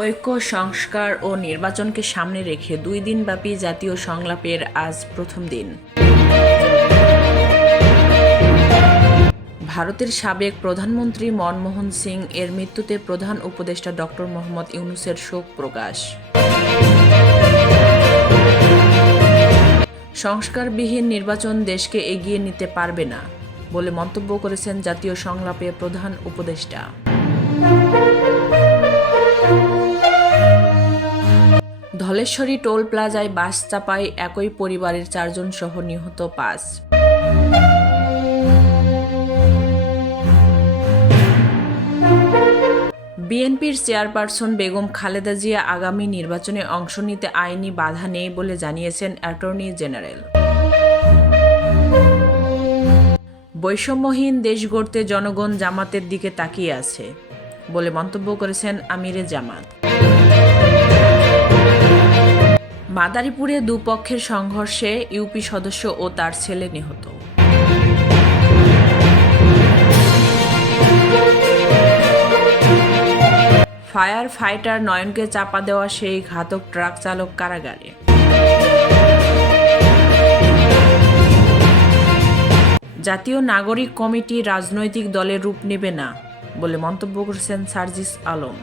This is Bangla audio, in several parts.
ঐক্য, সংস্কার ও নির্বাচনকে সামনে রেখে দুই দিনব্যাপী জাতীয় সংলাপের আজ প্রথম দিন। ভারতের সাবেক প্রধানমন্ত্রী মনমোহন সিং এর মৃত্যুতে প্রধান উপদেষ্টা ডক্টর মোহাম্মদ ইউনুসের শোক প্রকাশ। সংস্কারবিহীন নির্বাচন দেশকে এগিয়ে নিতে পারবে না বলে মন্তব্য করেছেন জাতীয় সংলাপে প্রধান উপদেষ্টা। ধলেশ্বরী টোল প্লাজায় বাস চাপায় একই পরিবারের চারজন সহ নিহত পাঁচ। বিএনপির চেয়ারপারসন বেগম খালেদা জিয়া আগামী নির্বাচনে অংশ নিতে আইনি বাধা নেই বলে জানিয়েছেন অ্যাটর্নি জেনারেল। বৈষম্যহীন দেশ গড়তে জনগণ জামাতের দিকে তাকিয়ে আছে বলে মন্তব্য করেছেন আমিরে জামাত। মাদারীপুরে দুপক্ষের সংঘর্ষে ইউপি সদস্য ও তার ছেলে নিহত। ফায়ার ফাইটার নয়নকে চাপা দেওয়া সেই ঘাতক ট্রাক চালক কারাগারে। জাতীয় নাগরিক কমিটি রাজনৈতিক দলের রূপ নেবে না, বলে মন্তব্য করেছেন সার্জিস আলম।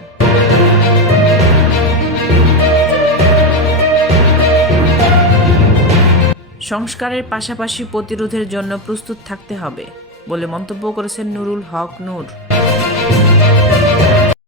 সংস্কারের পাশাপাশি প্রতিরোধের জন্য প্রস্তুত থাকতে হবে বলে মন্তব্য করেছেন নুরুল হক নূর।